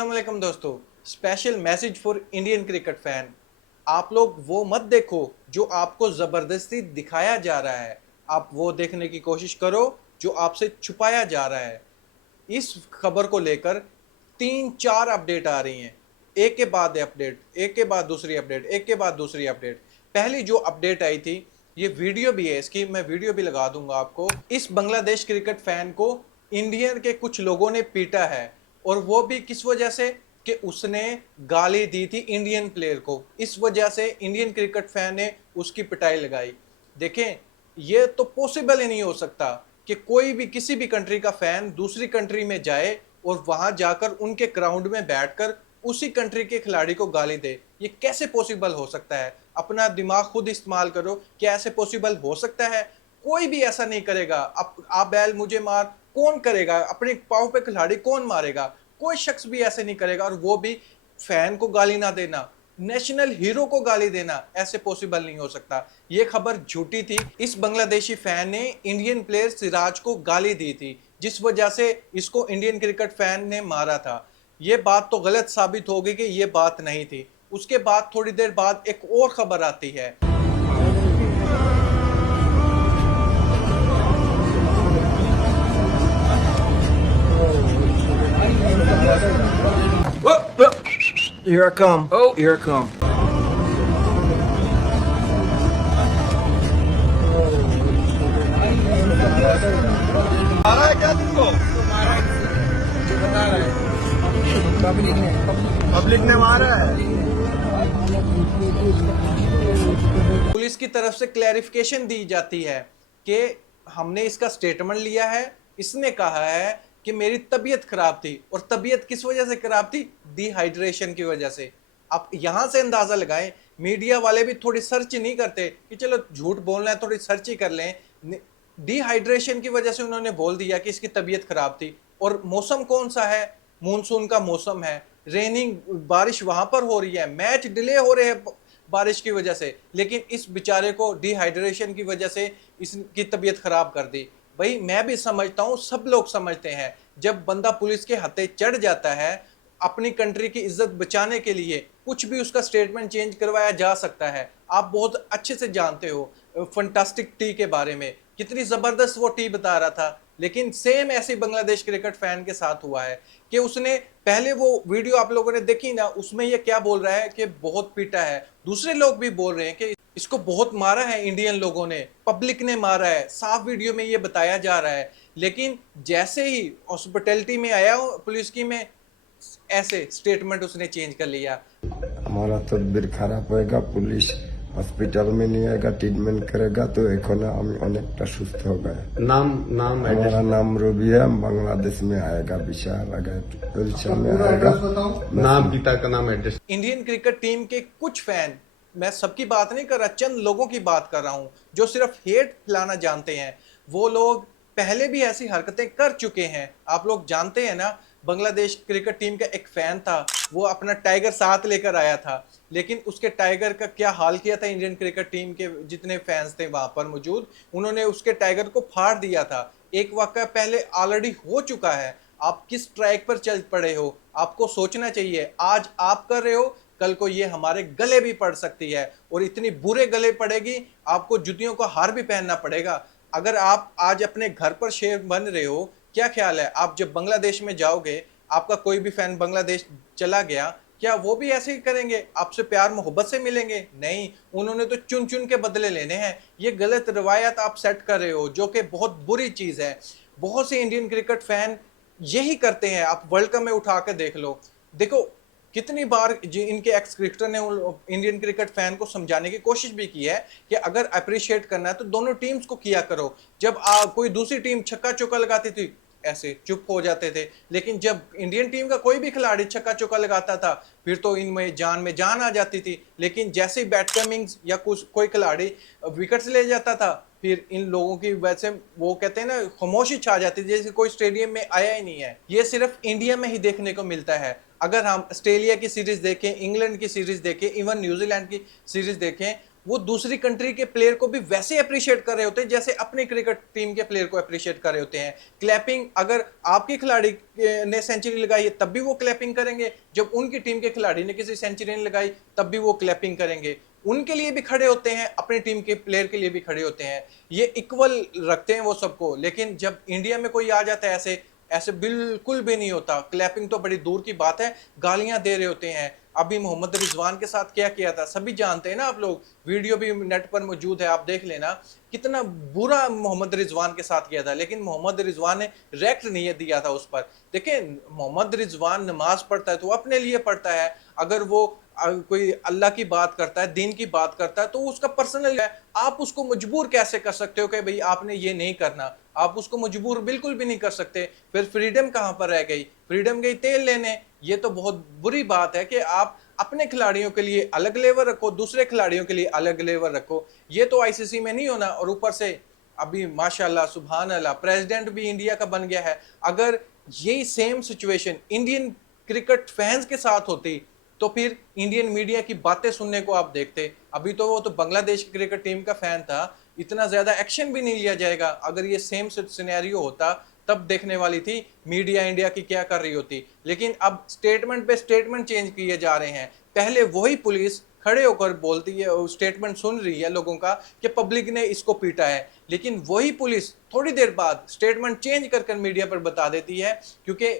अस्सलामुअलैकुम दोस्तों, special message for Indian cricket fan. आप लोग वो मत देखो जो आपको जबरदस्ती दिखाया जा रहा है। आप वो देखने की कोशिश करो जो आपसे छुपाया जा रहा है। इस खबर को लेकर तीन चार अपडेट आ रही हैं, एक के बाद अपडेट, एक के बाद दूसरी अपडेट, एक के बाद दूसरी अपडेट। पहली जो अपडेट आई थी, ये वीडियो भी है इसकी, मैं वीडियो भी लगा दूंगा आपको। इस बांग्लादेश क्रिकेट फैन को इंडियन के कुछ लोगों ने पीटा है, और वो भी किस वजह से कि उसने गाली दी थी इंडियन प्लेयर को। इस वजह से इंडियन क्रिकेट फैन ने उसकी पिटाई लगाई। देखें, ये तो पॉसिबल ही नहीं हो सकता कि कोई भी किसी भी कंट्री का फैन दूसरी कंट्री में जाए और वहां जाकर उनके ग्राउंड में बैठकर उसी कंट्री के खिलाड़ी को गाली दे। ये कैसे पॉसिबल हो सकता है? अपना दिमाग खुद इस्तेमाल करो, क्या ऐसे पॉसिबल हो सकता है? कोई भी ऐसा नहीं करेगा। आप बैल मुझे मार, कौन करेगा? अपने पाँव पे खिलाड़ी कौन मारेगा? कोई शख्स भी ऐसे नहीं करेगा, और वो भी फैन को गाली ना देना, नेशनल हीरो को गाली देना, ऐसे पॉसिबल नहीं हो सकता। ये खबर झूठी थी। इस बांग्लादेशी फैन ने इंडियन प्लेयर सिराज को गाली दी थी, जिस वजह से इसको इंडियन क्रिकेट फैन ने मारा था। ये बात तो गलत साबित हो गई कि ये बात नहीं थी। उसके बाद थोड़ी देर बाद एक और खबर आती है। Whoop, whoop. Here I come. Oh, here I come. मारा है क्या तुमको? पब्लिक ने मारा है। पुलिस की तरफ से क्लैरिफिकेशन दी जाती है कि हमने इसका स्टेटमेंट लिया है। इसने कहा है कि मेरी तबीयत खराब थी, और तबीयत किस वजह से खराब थी? डिहाइड्रेशन की वजह से। आप यहां से अंदाजा लगाएं, मीडिया वाले भी थोड़ी सर्च नहीं करते कि चलो झूठ बोलना है, थोड़ी सर्च ही कर लें। डिहाइड्रेशन की वजह से उन्होंने बोल दिया कि इसकी तबीयत खराब थी। और मौसम कौन सा है? मानसून का मौसम है, रेनिंग, बारिश वहां पर हो रही है, मैच डिले हो रहे हैं बारिश की वजह से, लेकिन इस बेचारे को डिहाइड्रेशन की वजह से इसकी तबीयत खराब कर दी। भाई मैं भी समझता हूँ, सब लोग समझते हैं, जब बंदा पुलिस के हत्थे चढ़ जाता है, अपनी कंट्री की इज्जत बचाने के लिए कुछ भी उसका स्टेटमेंट चेंज करवाया जा सकता है। आप बहुत अच्छे से जानते हो फंटास्टिक टी के बारे में, कितनी जबरदस्त वो टी बता रहा था। लेकिन सेम ऐसे बांग्लादेश क्रिकेट फैन के साथ हुआ है कि उसने पहले वो वीडियो आप लोगों ने देखी ना, उसमें ये क्या बोल रहा है कि बहुत पीटा है। दूसरे लोग भी बोल रहे हैं कि इसको बहुत मारा है, इंडियन लोगों ने, पब्लिक ने मारा है, साफ वीडियो में ये बताया जा रहा है। लेकिन जैसे ही हॉस्पिटैलिटी में आया पुलिस की में, ऐसे स्टेटमेंट उसने चेंज कर लिया। हमारा तबीयत खराब होएगा, पुलिस हॉस्पिटल में नहीं आएगा, ट्रीटमेंट करेगा, तो এখন আমি অনেকটা সুস্থ हो गए। नाम नाम हमारा नाम रूबी है, बांग्लादेश में आएगा, विशाल में आएगा। नाम पिता का नाम एड्रेस। इंडियन क्रिकेट टीम के कुछ फैन, मैं सबकी बात नहीं कर रहा, चंद लोगों की बात कर रहा हूं जो सिर्फ हेट फैलाना जानते हैं। वो लोग पहले भी ऐसी हरकतें कर चुके हैं। आप लोग जानते हैं ना, बांग्लादेश क्रिकेट टीम का एक फैन था, वो अपना टाइगर साथ लेकर आया था, लेकिन उसके टाइगर का क्या हाल किया था इंडियन क्रिकेट टीम के जितने फैंस थे वहां पर मौजूद, उन्होंने उसके टाइगर को फाड़ दिया था। एक वाक़या पहले ऑलरेडी हो चुका है। आप किस ट्रैक पर चल पड़े हो? आपको सोचना चाहिए। आज आप कर रहे हो, कल को ये हमारे गले भी पड़ सकती है, और इतनी बुरे गले पड़ेगी, आपको जूतियों का हार भी पहनना पड़ेगा। अगर आप आज अपने घर पर शेर बन रहे हो, क्या ख्याल है आप जब बांग्लादेश में जाओगे, आपका कोई भी फैन बांग्लादेश चला गया, क्या वो भी ऐसे ही करेंगे? आपसे प्यार मोहब्बत से मिलेंगे? नहीं, उन्होंने तो चुन चुन के बदले लेने हैं। ये गलत रवायत आप सेट कर रहे हो, जो कि बहुत बुरी चीज है। बहुत से इंडियन क्रिकेट फैन यही करते हैं। आप वर्ल्ड कप में उठा के देख लो, देखो कितनी बार इनके एक्स क्रिकेटर ने इंडियन क्रिकेट फैन को समझाने की कोशिश भी की है कि अगर अप्रिशिएट करना है तो दोनों टीम्स को किया करो। जब कोई दूसरी टीम छक्का चौका लगाती थी, ऐसे चुप हो जाते थे, लेकिन जब इंडियन टीम का कोई भी खिलाड़ी छक्का चौका लगाता था, फिर तो इनमें जान आ जाती थी। लेकिन जैसे ही बैट कमिंग्स या कुछ कोई खिलाड़ी विकेट्स ले जाता था, फिर इन लोगों की वैसे वो कहते हैं ना, खामोशी छा जाती थी, जैसे कोई स्टेडियम में आया ही नहीं है। ये सिर्फ इंडिया में ही देखने को मिलता है। अगर हम ऑस्ट्रेलिया की सीरीज देखें, इंग्लैंड की सीरीज देखें, इवन न्यूजीलैंड की सीरीज देखें, वो दूसरी कंट्री के प्लेयर को भी वैसे अप्रिशिएट कर रहे होते हैं जैसे अपने क्रिकेट टीम के प्लेयर को अप्रिशिएट कर रहे होते हैं। क्लैपिंग, अगर आपके खिलाड़ी ने सेंचुरी लगाई है तब भी वो क्लैपिंग करेंगे, जब उनकी टीम के खिलाड़ी ने किसी सेंचुरी नहीं लगाई तब भी वो क्लैपिंग करेंगे। उनके लिए भी खड़े होते हैं, अपनी टीम के प्लेयर के लिए भी खड़े होते हैं, ये इक्वल रखते हैं वो सबको। लेकिन जब इंडिया में कोई आ जाता है ऐसे ऐसे बिल्कुल भी नहीं होता। क्लैपिंग तो बड़ी दूर की बात है, गालियां दे रहे होते हैं। अभी मोहम्मद रिजवान के साथ क्या किया था सभी जानते हैं ना आप लोग, वीडियो भी नेट पर मौजूद है, आप देख लेना कितना बुरा मोहम्मद रिजवान के साथ किया था। लेकिन मोहम्मद रिजवान ने रिएक्ट नहीं दिया था उस पर। देखिए, मोहम्मद रिजवान नमाज पढ़ता है तो अपने लिए पढ़ता है, अगर वो कोई अल्लाह की बात करता है, दीन की बात करता है तो उसका पर्सनल है। आप उसको मजबूर कैसे कर सकते हो कि भाई आपने ये नहीं करना? आप उसको मजबूर बिल्कुल भी नहीं कर सकते। फिर फ्रीडम कहां पर रह गई? फ्रीडम गई तेल लेने। ये तो बहुत बुरी बात है कि आप अपने खिलाड़ियों के लिए अलग लेवल रखो, दूसरे खिलाड़ियों के लिए अलग लेवल रखो। ये तो आईसीसी में नहीं होना। और ऊपर से अभी माशाल्लाह सुभान अल्लाह प्रेसिडेंट भी इंडिया का बन गया है। अगर यही same situation Indian cricket fans के साथ होती तो फिर इंडियन मीडिया की बातें सुनने को आप देखते। अभी तो वो तो बांग्लादेश की क्रिकेट टीम का फैन था, इतना ज्यादा एक्शन भी नहीं लिया जाएगा। अगर ये सेम सिनेरियो होता तब देखने वाली थी मीडिया इंडिया की क्या कर रही होती। लेकिन अब स्टेटमेंट पे स्टेटमेंट चेंज किए जा रहे हैं। पहले वही पुलिस खड़े होकर बोलती है, स्टेटमेंट सुन रही है लोगों का कि पब्लिक ने इसको पीटा है, लेकिन वही पुलिस थोड़ी देर बाद स्टेटमेंट चेंज कर मीडिया पर बता देती है। क्योंकि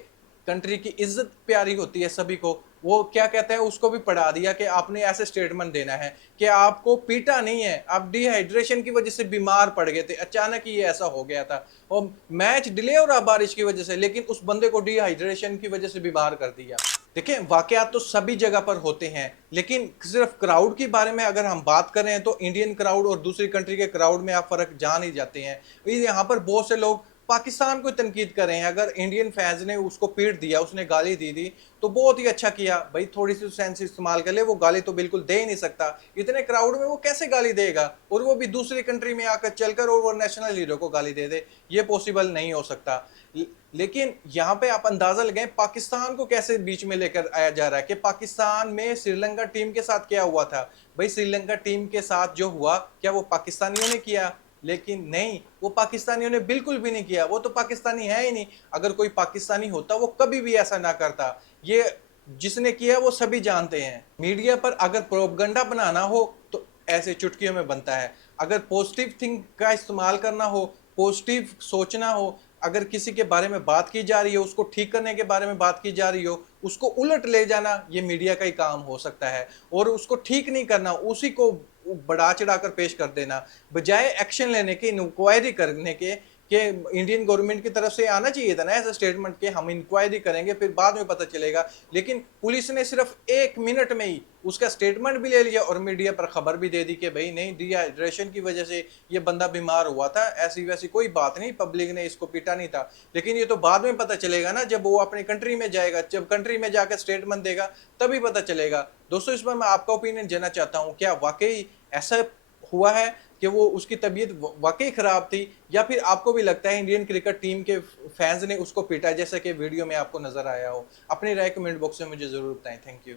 कंट्री की इज्जत प्यारी होती है सभी को। वो क्या कहते हैं, उसको भी पढ़ा दिया कि आपने ऐसे स्टेटमेंट देना है कि आपको पीटा नहीं है, आप डिहाइड्रेशन की वजह से बीमार पड़ गए थे, अचानक ही ये ऐसा हो गया था और मैच डिले हो रहा बारिश की वजह से, लेकिन उस बंदे को डिहाइड्रेशन की वजह से बीमार कर दिया। देखिए, वाकयात तो सभी जगह पर होते हैं, लेकिन सिर्फ क्राउड के बारे में अगर हम बात करें तो इंडियन क्राउड और दूसरी कंट्री के क्राउड में आप फर्क जान ही जाते हैं। यहाँ पर बहुत से लोग पाकिस्तान को तनकीद कर रहे हैं। अगर इंडियन फैंस ने उसको पीट दिया, उसने गाली दी थी तो बहुत ही अच्छा किया भाई, थोड़ी सी सेंस इस्तेमाल कर ले। वो गाली तो बिल्कुल दे ही नहीं सकता, इतने क्राउड में वो कैसे गाली देगा? और वो भी दूसरी कंट्री में आकर चलकर और वो नेशनल हीरो को गाली दे दे, ये पॉसिबल नहीं हो सकता। लेकिन यहाँ पे आप अंदाजा लगाएं पाकिस्तान को कैसे बीच में लेकर आया जा रहा है कि पाकिस्तान में श्रीलंका टीम के साथ क्या हुआ था। भाई, श्रीलंका टीम के साथ जो हुआ क्या वो पाकिस्तानियों ने किया? लेकिन नहीं, वो पाकिस्तानियों ने बिल्कुल भी नहीं किया। वो तो पाकिस्तानी है ही नहीं। अगर कोई पाकिस्तानी होता वो कभी भी ऐसा ना करता। ये जिसने किया वो सभी जानते हैं। मीडिया पर अगर प्रोपगंडा बनाना हो तो ऐसे चुटकियों में बनता है। अगर पॉजिटिव थिंक का इस्तेमाल करना हो, पॉजिटिव सोचना हो, अगर किसी के बारे में बात की जा रही है, उसको ठीक करने के बारे में बात की जा रही हो, उसको उलट ले जाना, ये मीडिया का ही काम हो सकता है। और उसको ठीक नहीं करना, उसी को बढ़ा चढ़ाकर पेश कर देना, बजाय एक्शन लेने के, इंक्वायरी करने के कि इंडियन गवर्नमेंट की तरफ से आना चाहिए था ना ऐसा स्टेटमेंट कि हम इंक्वायरी करेंगे फिर बाद में पता चलेगा। लेकिन पुलिस ने सिर्फ 1 मिनट में ही उसका स्टेटमेंट भी ले लिया और मीडिया पर खबर भी दे दी कि भाई नहीं, डिहाइड्रेशन की वजह से ये बंदा बीमार हुआ था, ऐसी वैसी कोई बात नहीं, पब्लिक ने इसको पीटा नहीं था। लेकिन ये तो बाद में पता चलेगा ना, जब वो अपनी कंट्री में जाएगा, जब कंट्री में जाकर स्टेटमेंट देगा तभी पता चलेगा। दोस्तों, इस पर मैं आपका ओपिनियन जानना चाहता हूँ, क्या वाकई ऐसा हुआ है कि वो उसकी तबीयत वाकई खराब थी, या फिर आपको भी लगता है इंडियन क्रिकेट टीम के फैंस ने उसको पीटा जैसा कि वीडियो में आपको नजर आया हो? अपनी राय कमेंट बॉक्स में मुझे जरूर बताएं। Thank you.